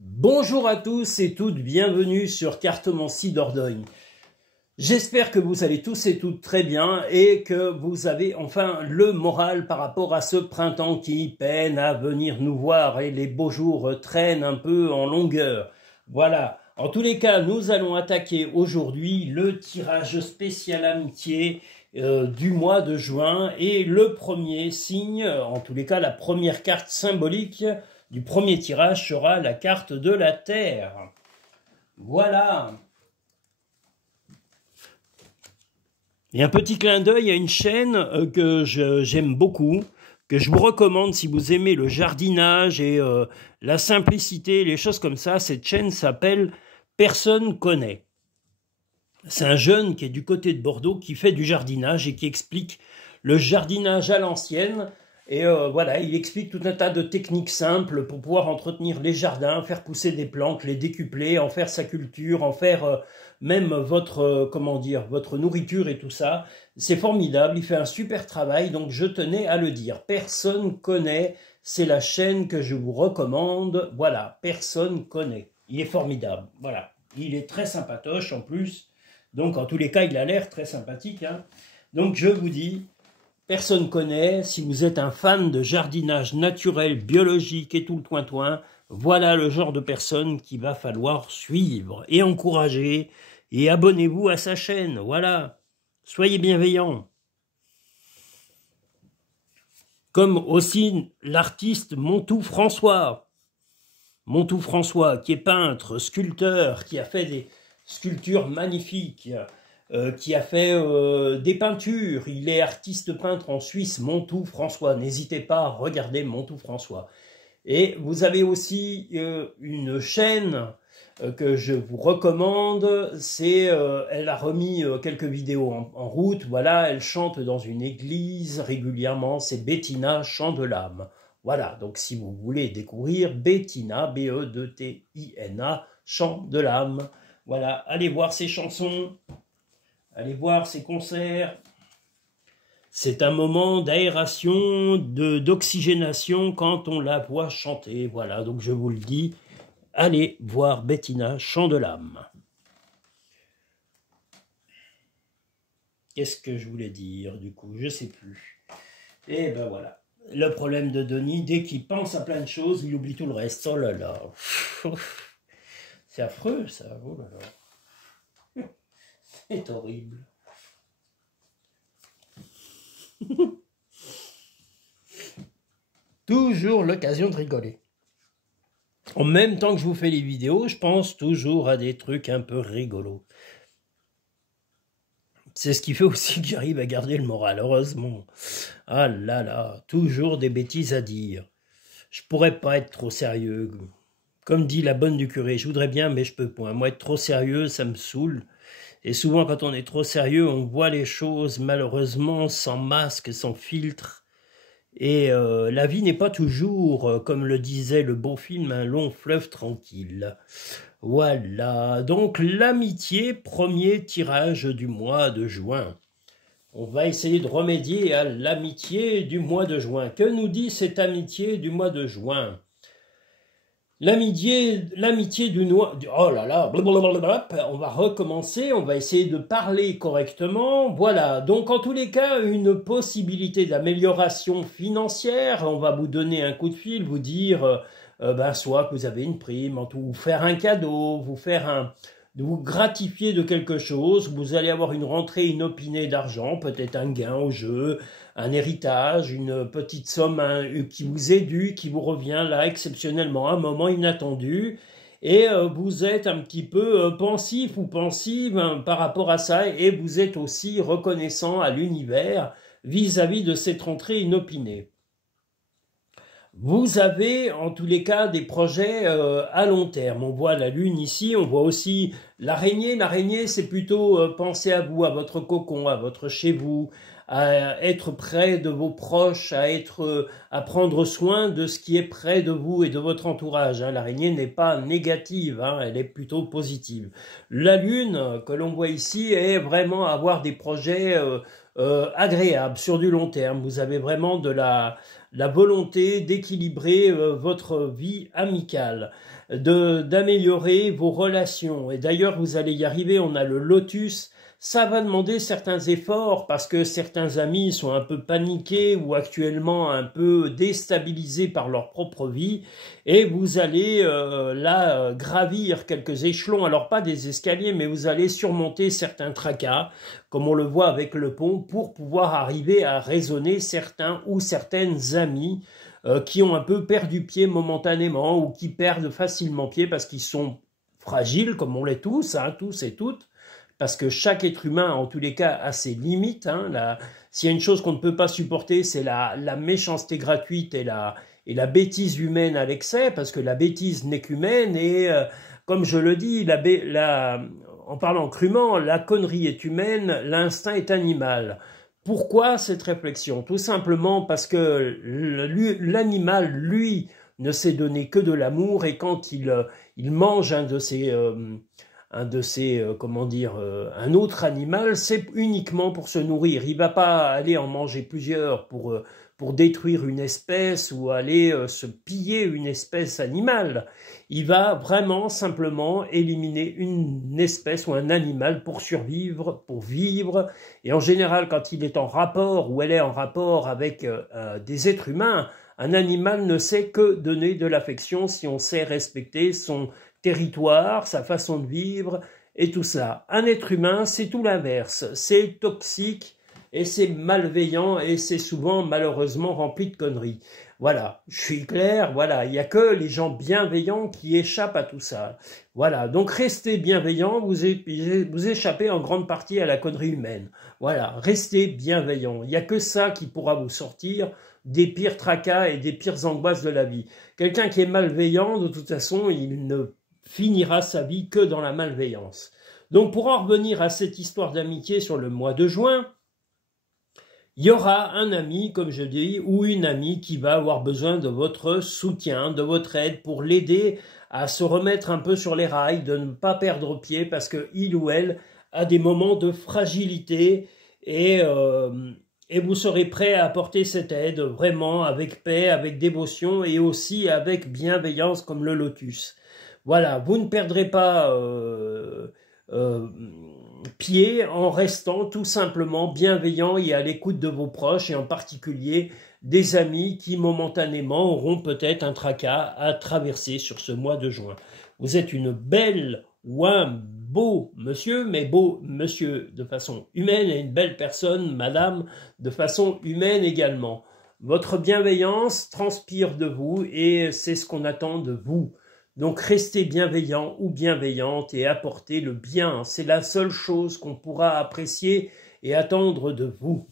Bonjour à tous et toutes, bienvenue sur Cartomancie Dordogne. J'espère que vous allez tous et toutes très bien et que vous avez enfin le moral par rapport à ce printemps qui peine à venir nous voir et les beaux jours traînent un peu en longueur. Voilà, en tous les cas, nous allons attaquer aujourd'hui le tirage spécial amitié du mois de juin et le premier signe, en tous les cas la première carte symbolique du premier tirage sera la carte de la Terre. Voilà. Et un petit clin d'œil à une chaîne que j'aime beaucoup, que je vous recommande si vous aimez le jardinage et la simplicité, les choses comme ça. Cette chaîne s'appelle Personne connaît. C'est un jeune qui est du côté de Bordeaux, qui fait du jardinage et qui explique le jardinage à l'ancienne. Et voilà, il explique tout un tas de techniques simples pour pouvoir entretenir les jardins, faire pousser des plantes, les décupler, en faire sa culture, en faire même votre, votre nourriture et tout ça. C'est formidable, il fait un super travail, donc je tenais à le dire. Personne connaît, c'est la chaîne que je vous recommande. Voilà, personne connaît. Il est formidable, voilà. Il est très sympatoche en plus. Donc en tous les cas, il a l'air très sympathique, hein. Donc je vous dis... Personne connaît, si vous êtes un fan de jardinage naturel, biologique et tout le toin-toin, voilà le genre de personne qu'il va falloir suivre et encourager. Et abonnez-vous à sa chaîne, voilà. Soyez bienveillants. Comme aussi l'artiste Montou François. Montou François, qui est peintre, sculpteur, qui a fait des sculptures magnifiques. Qui a fait des peintures. Il est artiste peintre en Suisse, Montou François. N'hésitez pas à regarder Montou François. Et vous avez aussi une chaîne que je vous recommande. Elle a remis quelques vidéos en route. Voilà, elle chante dans une église régulièrement. C'est Bettina, chant de l'âme. Voilà, donc si vous voulez découvrir Bettina, B-E-2-T-I-N-A, chant de l'âme. Voilà, allez voir ses chansons. Allez voir ses concerts. C'est un moment d'aération, d'oxygénation quand on la voit chanter. Voilà, donc je vous le dis, allez voir Bettina, chant de l'âme. Qu'est-ce que je voulais dire du coup? Je ne sais plus. Et ben voilà. Le problème de Denis, dès qu'il pense à plein de choses, il oublie tout le reste. Oh là là. C'est affreux ça. Oh là là. C'est horrible. Toujours l'occasion de rigoler. En même temps que je vous fais les vidéos, je pense toujours à des trucs un peu rigolos. C'est ce qui fait aussi que j'arrive à garder le moral, heureusement. Ah là là, toujours des bêtises à dire. Je pourrais pas être trop sérieux. Comme dit la bonne du curé, je voudrais bien, mais je peux point. Moi, être trop sérieux, ça me saoule. Et souvent, quand on est trop sérieux, on voit les choses, malheureusement, sans masque, sans filtre. Et la vie n'est pas toujours, comme le disait le beau film, un long fleuve tranquille. Voilà, donc l'amitié, premier tirage du mois de juin. On va essayer de remédier à l'amitié du mois de juin. Que nous dit cette amitié du mois de juin ? L'amitié du noix... Oh là là, blablabla, on va recommencer, on va essayer de parler correctement. Voilà, donc en tous les cas, une possibilité d'amélioration financière. On va vous donner un coup de fil, vous dire, soit que vous avez une prime, vous faire un cadeau, vous gratifier de quelque chose. Vous allez avoir une rentrée inopinée d'argent, peut-être un gain au jeu, un héritage, une petite somme qui vous est due, qui vous revient là exceptionnellement, un moment inattendu, et vous êtes un petit peu pensif ou pensive par rapport à ça, et vous êtes aussi reconnaissant à l'univers vis-à-vis de cette rentrée inopinée. Vous avez en tous les cas des projets à long terme. On voit la lune ici, on voit aussi l'araignée. L'araignée, c'est plutôt penser à vous, à votre cocon, à votre chez vous, à être près de vos proches, à prendre soin de ce qui est près de vous et de votre entourage. Hein. L'araignée n'est pas négative, hein, elle est plutôt positive. La lune que l'on voit ici est vraiment avoir des projets agréables sur du long terme. Vous avez vraiment la volonté d'équilibrer votre vie amicale, d'améliorer vos relations. Et d'ailleurs, vous allez y arriver, on a le lotus. Ça va demander certains efforts parce que certains amis sont un peu paniqués ou actuellement un peu déstabilisés par leur propre vie et vous allez là gravir quelques échelons, alors pas des escaliers mais vous allez surmonter certains tracas comme on le voit avec le pont pour pouvoir arriver à raisonner certains ou certaines amis qui ont un peu perdu pied momentanément ou qui perdent facilement pied parce qu'ils sont fragiles comme on l'est tous, hein, tous et toutes. Parce que chaque être humain, en tous les cas, a ses limites. Hein. S'il y a une chose qu'on ne peut pas supporter, c'est la méchanceté gratuite et la bêtise humaine à l'excès, parce que la bêtise n'est qu'humaine, et comme je le dis, en parlant crûment, la connerie est humaine, l'instinct est animal. Pourquoi cette réflexion? Tout simplement parce que l'animal, lui, ne s'est donné que de l'amour, et quand il mange un autre animal, c'est uniquement pour se nourrir. Il va pas aller en manger plusieurs pour détruire une espèce ou aller se piller une espèce animale. Il va vraiment simplement éliminer une espèce ou un animal pour survivre, pour vivre. Et en général, quand il est en rapport ou elle est en rapport avec des êtres humains, un animal ne sait que donner de l'affection si on sait respecter son territoire, sa façon de vivre et tout ça. Un être humain, c'est tout l'inverse. C'est toxique et c'est malveillant et c'est souvent malheureusement rempli de conneries. Voilà, je suis clair, voilà, il n'y a que les gens bienveillants qui échappent à tout ça. Voilà, donc restez bienveillants, vous échappez en grande partie à la connerie humaine. Voilà, restez bienveillants. Il n'y a que ça qui pourra vous sortir des pires tracas et des pires angoisses de la vie. Quelqu'un qui est malveillant, de toute façon, il ne finira sa vie que dans la malveillance. Donc pour en revenir à cette histoire d'amitié sur le mois de juin, il y aura un ami, comme je dis, ou une amie qui va avoir besoin de votre soutien, de votre aide pour l'aider à se remettre un peu sur les rails, de ne pas perdre pied parce qu'il ou elle a des moments de fragilité et vous serez prêt à apporter cette aide vraiment avec paix, avec dévotion et aussi avec bienveillance comme le lotus. Voilà, vous ne perdrez pas pied en restant tout simplement bienveillant et à l'écoute de vos proches et en particulier des amis qui momentanément auront peut-être un tracas à traverser sur ce mois de juin. Vous êtes une belle ou un beau monsieur, mais beau monsieur de façon humaine et une belle personne, madame, de façon humaine également. Votre bienveillance transpire de vous et c'est ce qu'on attend de vous. Donc restez bienveillant ou bienveillante et apportez le bien. C'est la seule chose qu'on pourra apprécier et attendre de vous.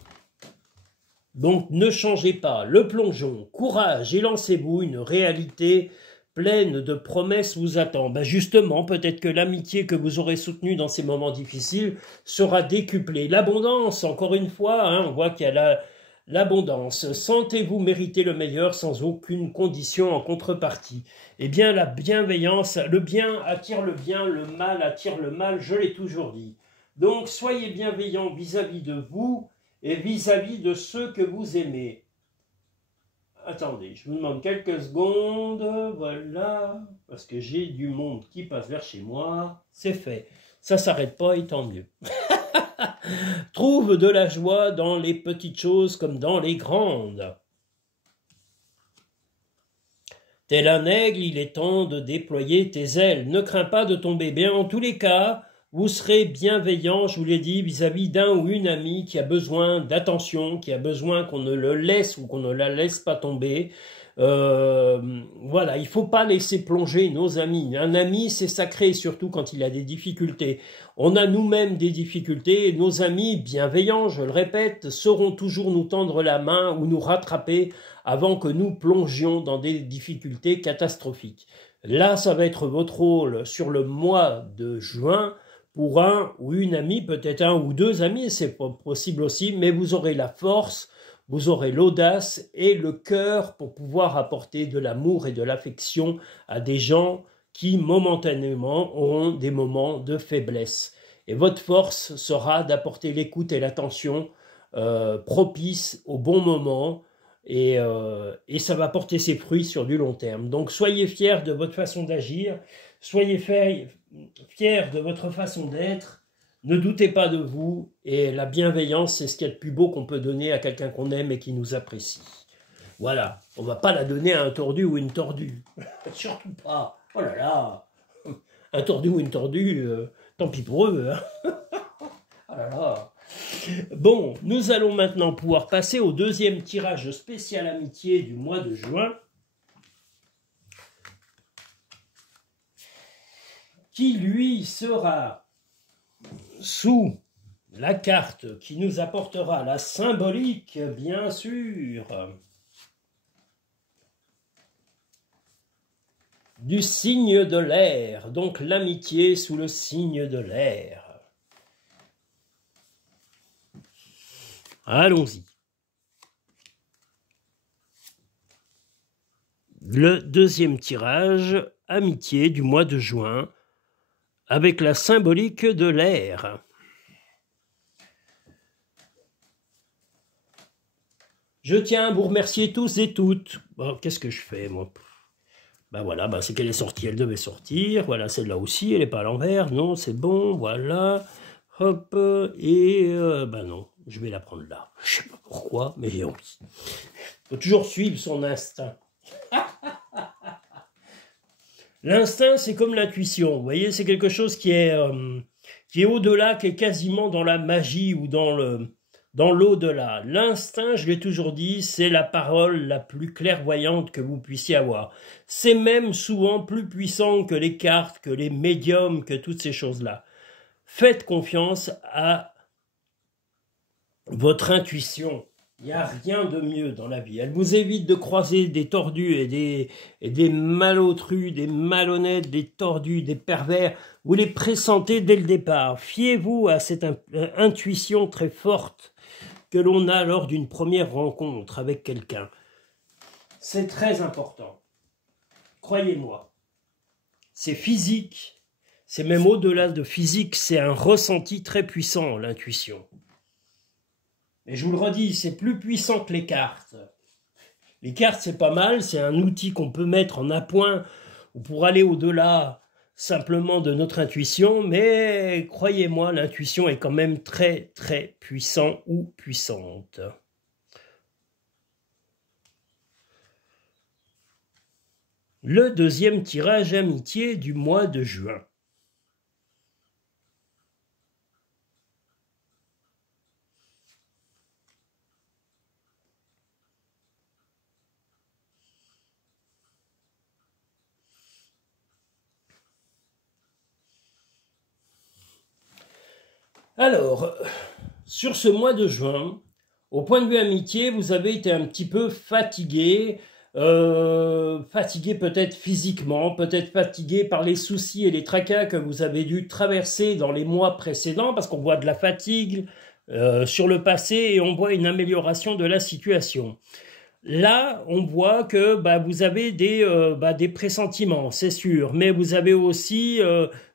Donc ne changez pas le plongeon, courage et lancez-vous, une réalité pleine de promesses vous attend. Ben justement, peut-être que l'amitié que vous aurez soutenue dans ces moments difficiles sera décuplée. L'abondance, encore une fois, hein, on voit qu'il y a l'abondance. Sentez-vous mériter le meilleur sans aucune condition en contrepartie. Eh bien, la bienveillance, le bien attire le bien, le mal attire le mal, je l'ai toujours dit. Donc, soyez bienveillants vis-à-vis de vous et vis-à-vis de ceux que vous aimez. Attendez, je vous demande quelques secondes, voilà, parce que j'ai du monde qui passe vers chez moi. C'est fait. Ça s'arrête pas et tant mieux. Trouve de la joie dans les petites choses comme dans les grandes. Tel un aigle, il est temps de déployer tes ailes. Ne crains pas de tomber. Bien, en tous les cas, vous serez bienveillant, je vous l'ai dit, vis-à-vis d'un ou une amie qui a besoin d'attention, qui a besoin qu'on ne le laisse ou qu'on ne la laisse pas tomber. Voilà, il ne faut pas laisser plonger nos amis. Un ami, c'est sacré, surtout quand il a des difficultés. On a nous-mêmes des difficultés et nos amis bienveillants, je le répète, sauront toujours nous tendre la main ou nous rattraper avant que nous plongions dans des difficultés catastrophiques. Là, ça va être votre rôle sur le mois de juin pour un ou une amie, peut-être un ou deux amis, c'est possible aussi, mais vous aurez la force, vous aurez l'audace et le cœur pour pouvoir apporter de l'amour et de l'affection à des gens qui momentanément auront des moments de faiblesse. Et votre force sera d'apporter l'écoute et l'attention propice au bon moment et ça va porter ses fruits sur du long terme. Donc soyez fiers de votre façon d'agir, soyez fiers de votre façon d'être, ne doutez pas de vous, et la bienveillance, c'est ce qu'il y a de plus beau qu'on peut donner à quelqu'un qu'on aime et qui nous apprécie. Voilà, on ne va pas la donner à un tordu ou une tordue, surtout pas, oh là là, un tordu ou une tordue, tant pis pour eux, hein. Oh là là. Bon, nous allons maintenant pouvoir passer au deuxième tirage spécial amitié du mois de juin, qui lui sera sous la carte qui nous apportera la symbolique, bien sûr, du signe de l'air, donc l'amitié sous le signe de l'air. Allons-y. Le deuxième tirage, amitié du mois de juin, avec la symbolique de l'air. Je tiens à vous remercier tous et toutes. Bon, qu'est-ce que je fais, moi? Ben voilà, ben c'est qu'elle est sortie, elle devait sortir. Voilà, celle-là aussi, elle n'est pas à l'envers. Non, c'est bon, voilà. Hop, et ben non, je vais la prendre là. Je sais pas pourquoi, mais j'ai envie. Il faut toujours suivre son instinct. L'instinct, c'est comme l'intuition. Vous voyez, c'est quelque chose qui est au-delà, qui est quasiment dans la magie ou dans l'au-delà. L'instinct, je l'ai toujours dit, c'est la parole la plus clairvoyante que vous puissiez avoir. C'est même souvent plus puissant que les cartes, que les médiums, que toutes ces choses-là. Faites confiance à votre intuition. Il n'y a rien de mieux dans la vie. Elle vous évite de croiser des tordus et des malotrus, des malhonnêtes, des tordus, des pervers. Vous les pressentez dès le départ. Fiez-vous à cette intuition très forte que l'on a lors d'une première rencontre avec quelqu'un. C'est très important. Croyez-moi. C'est physique. C'est même au-delà de physique. C'est un ressenti très puissant, l'intuition. Mais je vous le redis, c'est plus puissant que les cartes. Les cartes, c'est pas mal, c'est un outil qu'on peut mettre en appoint pour aller au-delà simplement de notre intuition, mais croyez-moi, l'intuition est quand même très, très puissant ou puissante. Le deuxième tirage amitié du mois de juin. Alors, sur ce mois de juin, au point de vue amitié, vous avez été un petit peu fatigué, fatigué peut-être physiquement, peut-être fatigué par les soucis et les tracas que vous avez dû traverser dans les mois précédents, parce qu'on voit de la fatigue sur le passé et on voit une amélioration de la situation. Là, on voit que vous avez des pressentiments, c'est sûr, mais vous avez aussi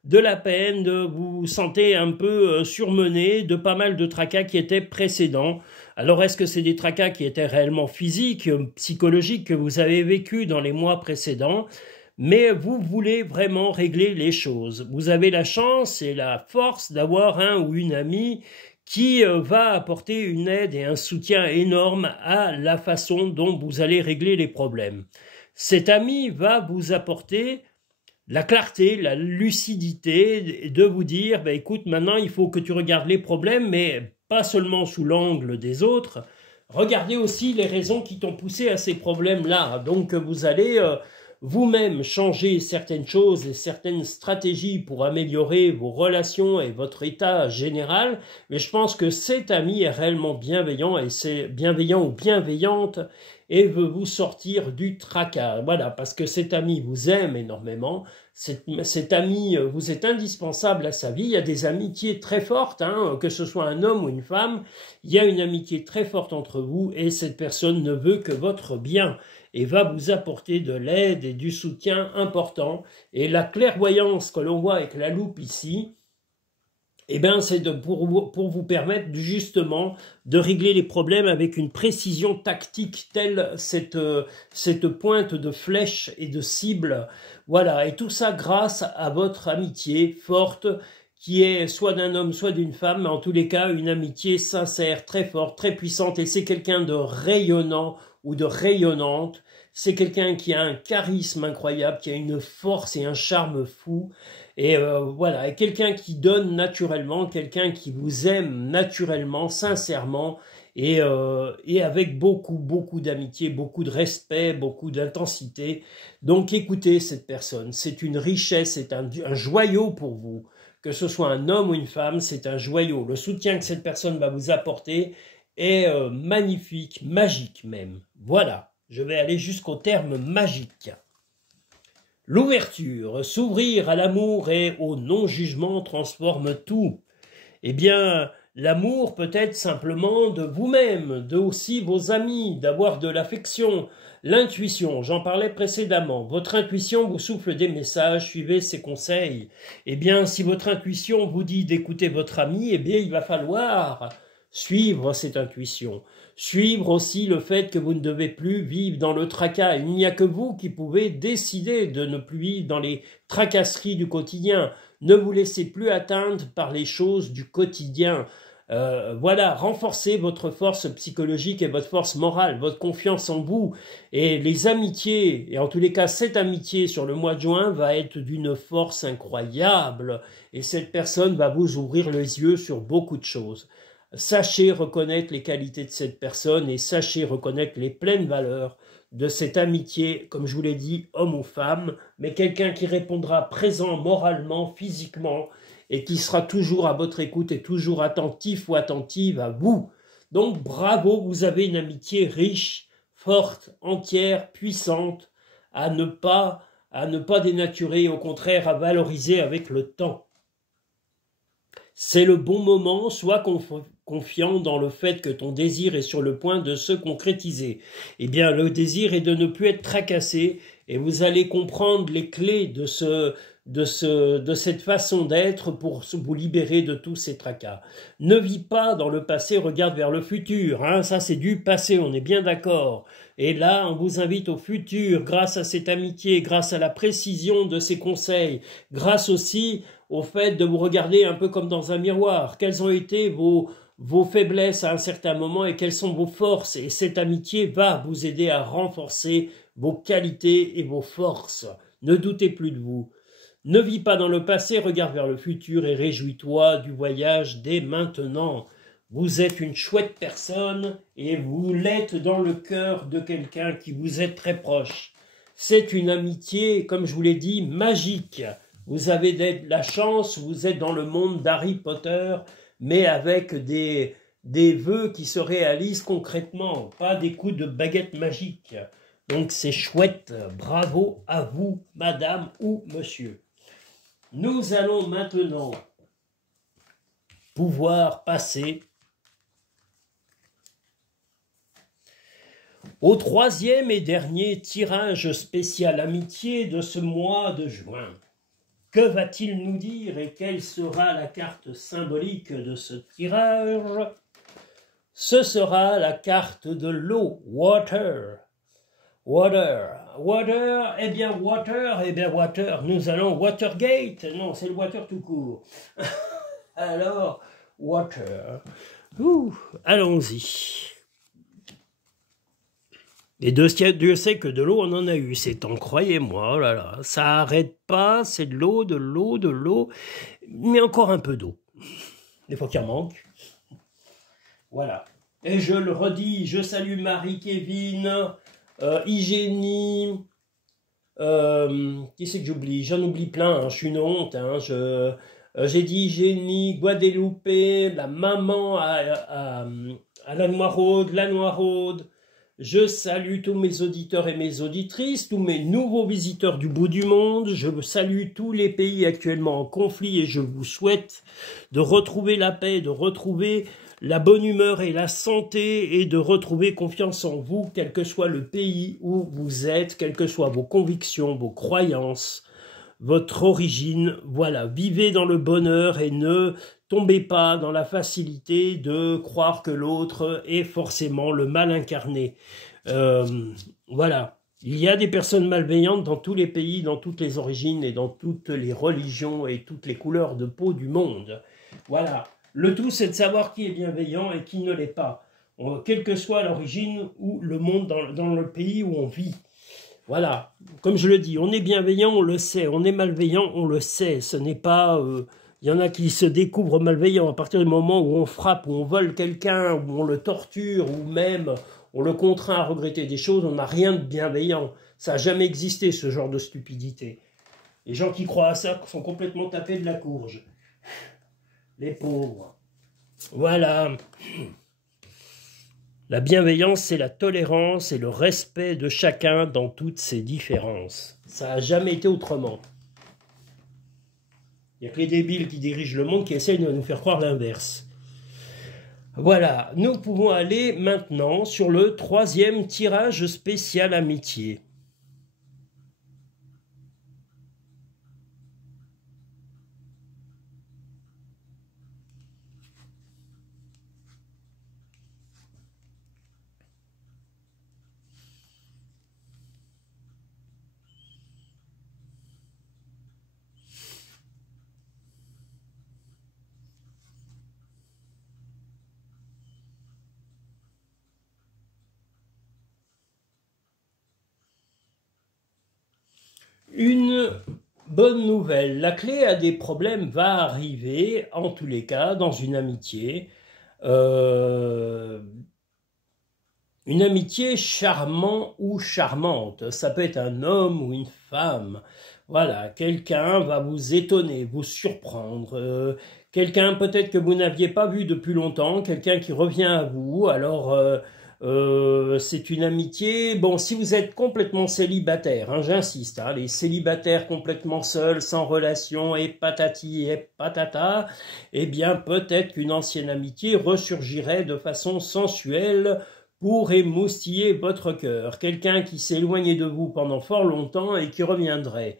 de la peine, vous vous sentez un peu surmené de pas mal de tracas qui étaient précédents. Alors, est-ce que c'est des tracas qui étaient réellement physiques, psychologiques, que vous avez vécu dans les mois précédents? Mais vous voulez vraiment régler les choses. Vous avez la chance et la force d'avoir un ou une amie qui va apporter une aide et un soutien énorme à la façon dont vous allez régler les problèmes. Cet ami va vous apporter la clarté, la lucidité de vous dire, écoute, maintenant il faut que tu regardes les problèmes, mais pas seulement sous l'angle des autres, regardez aussi les raisons qui t'ont poussé à ces problèmes-là. Donc vous allez vous-même changer certaines choses et certaines stratégies pour améliorer vos relations et votre état général, mais je pense que cet ami est réellement bienveillant et c'est bienveillant ou bienveillante et veut vous sortir du tracas. Voilà, parce que cet ami vous aime énormément, cet ami vous est indispensable à sa vie. Il y a des amitiés très fortes, que ce soit un homme ou une femme, il y a une amitié très forte entre vous et cette personne ne veut que votre bien et va vous apporter de l'aide et du soutien important. Et la clairvoyance que l'on voit avec la loupe ici, eh bien, c'est pour vous permettre justement de régler les problèmes avec une précision tactique telle cette pointe de flèche et de cible. Voilà, et tout ça grâce à votre amitié forte qui est soit d'un homme, soit d'une femme, mais en tous les cas, une amitié sincère, très forte, très puissante, et c'est quelqu'un de rayonnant ou de rayonnante. C'est quelqu'un qui a un charisme incroyable, qui a une force et un charme fou. Et voilà, et quelqu'un qui donne naturellement, quelqu'un qui vous aime naturellement, sincèrement, et avec beaucoup, beaucoup d'amitié, beaucoup de respect, beaucoup d'intensité. Donc écoutez cette personne, c'est une richesse, c'est un joyau pour vous. Que ce soit un homme ou une femme, c'est un joyau. Le soutien que cette personne va vous apporter est magnifique, magique même. Voilà, je vais aller jusqu'au terme magique. L'ouverture, s'ouvrir à l'amour et au non-jugement transforme tout. Eh bien, l'amour peut être simplement de vous-même, de aussi vos amis, d'avoir de l'affection. L'intuition, j'en parlais précédemment. Votre intuition vous souffle des messages, suivez ses conseils. Eh bien, si votre intuition vous dit d'écouter votre ami, eh bien, il va falloir suivre cette intuition. Suivre aussi le fait que vous ne devez plus vivre dans le tracas. Il n'y a que vous qui pouvez décider de ne plus vivre dans les tracasseries du quotidien. Ne vous laissez plus atteindre par les choses du quotidien. Voilà, renforcez votre force psychologique et votre force morale, votre confiance en vous. Et les amitiés, et en tous les cas cette amitié sur le mois de juin va être d'une force incroyable. Et cette personne va vous ouvrir les yeux sur beaucoup de choses. Sachez reconnaître les qualités de cette personne et sachez reconnaître les pleines valeurs de cette amitié, comme je vous l'ai dit, homme ou femme, mais quelqu'un qui répondra présent moralement, physiquement, et qui sera toujours à votre écoute et toujours attentif ou attentive à vous. Donc bravo, vous avez une amitié riche, forte, entière, puissante, à ne pas dénaturer, au contraire à valoriser avec le temps. C'est le bon moment, sois confiant dans le fait que ton désir est sur le point de se concrétiser. Eh bien, le désir est de ne plus être tracassé et vous allez comprendre les clés de cette façon d'être pour vous libérer de tous ces tracas. Ne vis pas dans le passé, regarde vers le futur. Hein, ça, c'est du passé, on est bien d'accord. Et là, on vous invite au futur grâce à cette amitié, grâce à la précision de ces conseils, grâce aussi au fait de vous regarder un peu comme dans un miroir. Quelles ont été vos faiblesses à un certain moment et quelles sont vos forces. Et cette amitié va vous aider à renforcer vos qualités et vos forces. Ne doutez plus de vous. Ne vis pas dans le passé, regarde vers le futur et réjouis-toi du voyage dès maintenant. Vous êtes une chouette personne et vous l'êtes dans le cœur de quelqu'un qui vous est très proche. C'est une amitié, comme je vous l'ai dit, magique. Vous avez de la chance, vous êtes dans le monde d'Harry Potter, mais avec des vœux qui se réalisent concrètement, pas des coups de baguette magique. Donc c'est chouette, bravo à vous, madame ou monsieur. Nous allons maintenant pouvoir passer au troisième et dernier tirage spécial amitié de ce mois de juin. Que va-t-il nous dire et quelle sera la carte symbolique de ce tirage? Ce sera la carte de l'eau, water. Water, eh bien water, nous allons Watergate, non c'est le water tout court. Alors, water, allons-y. Et Dieu sait que de l'eau, on en a eu ces temps, croyez-moi, oh là là, ça arrête pas, c'est de l'eau, mais encore un peu d'eau. Des fois qu'il en manque. Voilà. Et je le redis, je salue Marie-Kévin, Hygiénie, qui c'est que j'oublie? J'en oublie plein, hein, je suis une honte, hein, j'ai dit Hygiénie, Guadeloupe, la maman à la Noiraude, je salue tous mes auditeurs et mes auditrices, tous mes nouveaux visiteurs du bout du monde. Je salue tous les pays actuellement en conflit et je vous souhaite de retrouver la paix, de retrouver la bonne humeur et la santé et de retrouver confiance en vous, quel que soit le pays où vous êtes, quelles que soient vos convictions, vos croyances, votre origine. Voilà, vivez dans le bonheur et ne tombez pas dans la facilité de croire que l'autre est forcément le mal incarné. Voilà. Il y a des personnes malveillantes dans tous les pays, dans toutes les origines et dans toutes les religions et toutes les couleurs de peau du monde. Voilà. Le tout, c'est de savoir qui est bienveillant et qui ne l'est pas, quelle que soit l'origine ou le monde dans le pays où on vit. Voilà. Comme je le dis, on est bienveillant, on le sait. On est malveillant, on le sait. Ce n'est pas... Il y en a qui se découvrent malveillants à partir du moment où on frappe, où on vole quelqu'un, où on le torture, ou même on le contraint à regretter des choses. On n'a rien de bienveillant. Ça n'a jamais existé, ce genre de stupidité. Les gens qui croient à ça sont complètement tapés de la courge. Les pauvres. Voilà. La bienveillance, c'est la tolérance et le respect de chacun dans toutes ses différences. Ça n'a jamais été autrement. Il n'y a que les débiles qui dirigent le monde qui essayent de nous faire croire l'inverse. Voilà, nous pouvons aller maintenant sur le 3e tirage spécial amitié. Une bonne nouvelle, la clé à des problèmes va arriver, en tous les cas, dans une amitié. Une amitié charmant ou charmante, ça peut être un homme ou une femme. Voilà, quelqu'un va vous étonner, vous surprendre. Quelqu'un peut-être que vous n'aviez pas vu depuis longtemps, quelqu'un qui revient à vous. Alors, c'est une amitié. Bon, si vous êtes complètement célibataire, hein, j'insiste, hein, les célibataires complètement seuls, sans relation, et patati et patata, eh bien, peut-être qu'une ancienne amitié ressurgirait de façon sensuelle pour émoustiller votre cœur. Quelqu'un qui s'est éloigné de vous pendant fort longtemps et qui reviendrait.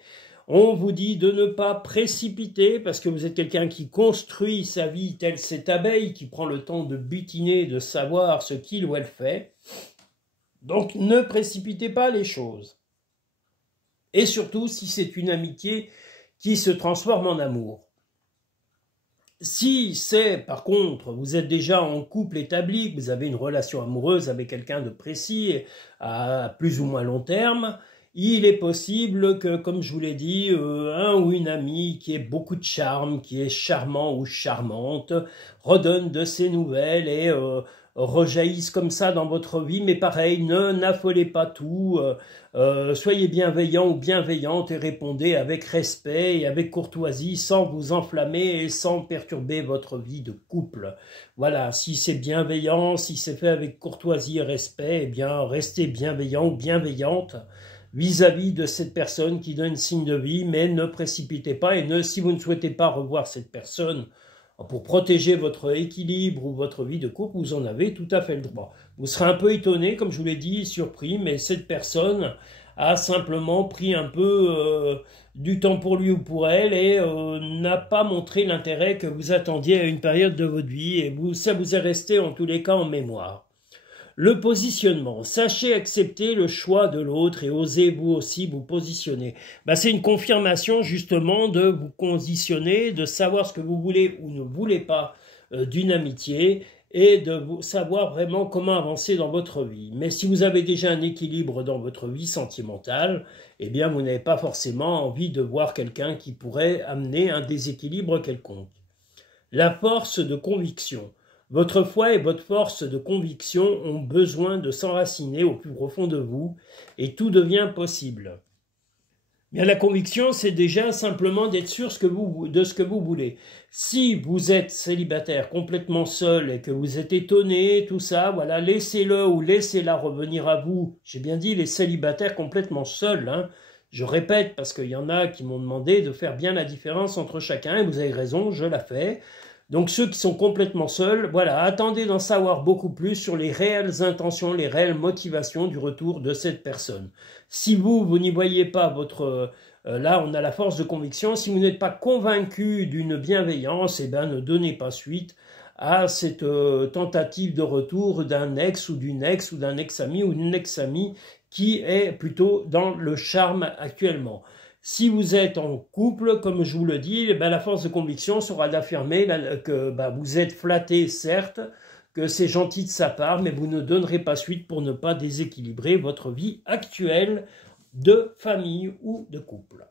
On vous dit de ne pas précipiter parce que vous êtes quelqu'un qui construit sa vie telle cette abeille qui prend le temps de butiner, de savoir ce qu'il ou elle fait. Donc ne précipitez pas les choses. Et surtout si c'est une amitié qui se transforme en amour. Si c'est, par contre, vous êtes déjà en couple établi, que vous avez une relation amoureuse avec quelqu'un de précis à plus ou moins long terme, il est possible que, comme je vous l'ai dit, un ou une amie qui ait beaucoup de charme, qui est charmant ou charmante, redonne de ses nouvelles et rejaillisse comme ça dans votre vie. Mais pareil, n'affolez pas tout, soyez bienveillant ou bienveillante et répondez avec respect et avec courtoisie sans vous enflammer et sans perturber votre vie de couple. Voilà, si c'est bienveillant, si c'est fait avec courtoisie et respect, eh bien restez bienveillant ou bienveillante vis-à-vis de cette personne qui donne signe de vie, mais ne précipitez pas et si vous ne souhaitez pas revoir cette personne pour protéger votre équilibre ou votre vie de couple, vous en avez tout à fait le droit. Vous serez un peu étonné, comme je vous l'ai dit, surpris, mais cette personne a simplement pris un peu du temps pour lui ou pour elle et n'a pas montré l'intérêt que vous attendiez à une période de votre vie et ça vous est resté en tous les cas en mémoire. Le positionnement. Sachez accepter le choix de l'autre et osez vous aussi vous positionner. C'est une confirmation justement de vous positionner, de savoir ce que vous voulez ou ne voulez pas d'une amitié et de savoir vraiment comment avancer dans votre vie. Mais si vous avez déjà un équilibre dans votre vie sentimentale, eh bien vous n'avez pas forcément envie de voir quelqu'un qui pourrait amener un déséquilibre quelconque. La force de conviction. Votre foi et votre force de conviction ont besoin de s'enraciner au plus profond de vous et tout devient possible. Bien, la conviction, c'est déjà simplement d'être sûr de ce que vous voulez. Si vous êtes célibataire, complètement seul et que vous êtes étonné, tout ça, voilà, laissez-le ou laissez-la revenir à vous. J'ai bien dit les célibataires complètement seuls, hein. Je répète parce qu'il y en a qui m'ont demandé de faire bien la différence entre chacun et vous avez raison, je la fais. Donc ceux qui sont complètement seuls, voilà, attendez d'en savoir beaucoup plus sur les réelles intentions, les réelles motivations du retour de cette personne. Si vous n'y voyez pas Là, on a la force de conviction. Si vous n'êtes pas convaincu d'une bienveillance, eh ben, ne donnez pas suite à cette tentative de retour d'un ex ou d'une ex ou d'un ex-ami ou d'une ex-amie qui est plutôt dans le charme actuellement. Si vous êtes en couple, comme je vous le dis, eh ben, la force de conviction sera d'affirmer que vous êtes flatté, certes, que c'est gentil de sa part, mais vous ne donnerez pas suite pour ne pas déséquilibrer votre vie actuelle de famille ou de couple.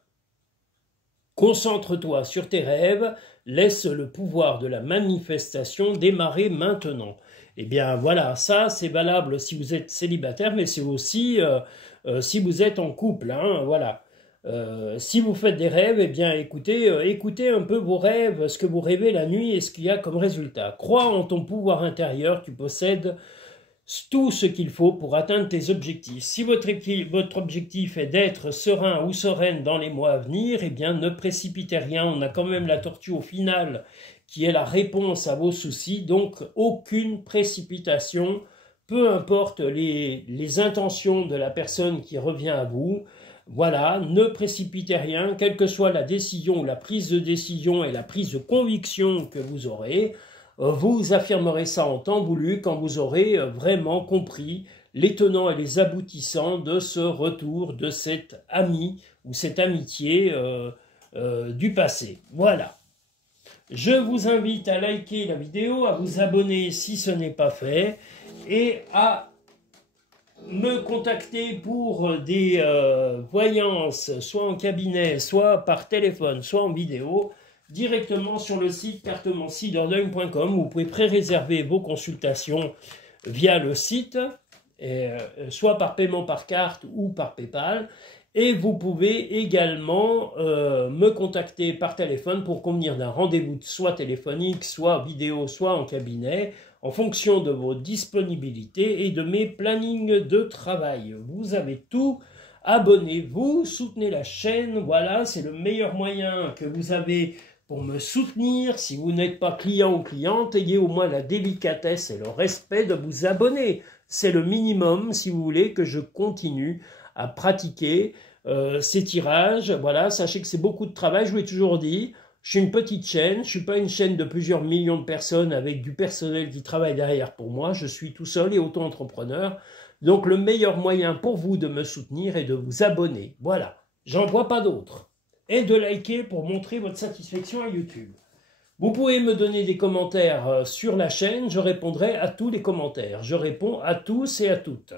Concentre-toi sur tes rêves, laisse le pouvoir de la manifestation démarrer maintenant. Eh bien voilà, ça c'est valable si vous êtes célibataire, mais c'est aussi si vous êtes en couple, hein, voilà. Si vous faites des rêves, eh bien écoutez un peu vos rêves, ce que vous rêvez la nuit et ce qu'il y a comme résultat. Crois en ton pouvoir intérieur, tu possèdes tout ce qu'il faut pour atteindre tes objectifs. Si votre objectif est d'être serein ou sereine dans les mois à venir, eh bien ne précipitez rien, on a quand même la tortue au final qui est la réponse à vos soucis, donc aucune précipitation, peu importe les intentions de la personne qui revient à vous. Voilà, ne précipitez rien, quelle que soit la décision ou la prise de décision et la prise de conviction que vous aurez, vous affirmerez ça en temps voulu quand vous aurez vraiment compris les tenants et les aboutissants de ce retour de cet ami ou cette amitié du passé. Voilà. Je vous invite à liker la vidéo, à vous abonner si ce n'est pas fait et à me contacter pour des voyances, soit en cabinet, soit par téléphone, soit en vidéo, directement sur le site cartomancidordogne.com. Vous pouvez pré-réserver vos consultations via le site, soit par paiement par carte ou par PayPal. Et vous pouvez également me contacter par téléphone pour convenir d'un rendez-vous soit téléphonique, soit vidéo, soit en cabinet, en fonction de vos disponibilités et de mes plannings de travail. Vous avez tout. Abonnez-vous, soutenez la chaîne. Voilà, c'est le meilleur moyen que vous avez pour me soutenir. Si vous n'êtes pas client ou cliente, ayez au moins la délicatesse et le respect de vous abonner. C'est le minimum, si vous voulez, que je continue à pratiquer ces tirages. Voilà, sachez que c'est beaucoup de travail, je vous l'ai toujours dit. Je suis une petite chaîne, je ne suis pas une chaîne de plusieurs millions de personnes avec du personnel qui travaille derrière pour moi. Je suis tout seul et auto-entrepreneur. Donc le meilleur moyen pour vous de me soutenir est de vous abonner. Voilà, j'en vois pas d'autre. Et de liker pour montrer votre satisfaction à YouTube. Vous pouvez me donner des commentaires sur la chaîne, je répondrai à tous les commentaires. Je réponds à tous et à toutes.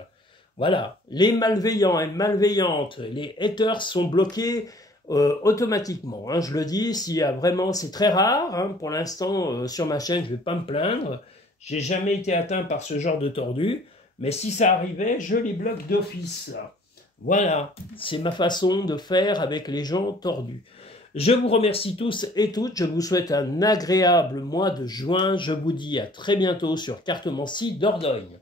Voilà, les malveillants et malveillantes, les haters sont bloqués automatiquement. Hein, je le dis, s'il y a vraiment, c'est très rare. Hein, pour l'instant, sur ma chaîne, je ne vais pas me plaindre. J'ai jamais été atteint par ce genre de tordu. Mais si ça arrivait, je les bloque d'office. Voilà, c'est ma façon de faire avec les gens tordus. Je vous remercie tous et toutes. Je vous souhaite un agréable mois de juin. Je vous dis à très bientôt sur Cartomancie Dordogne.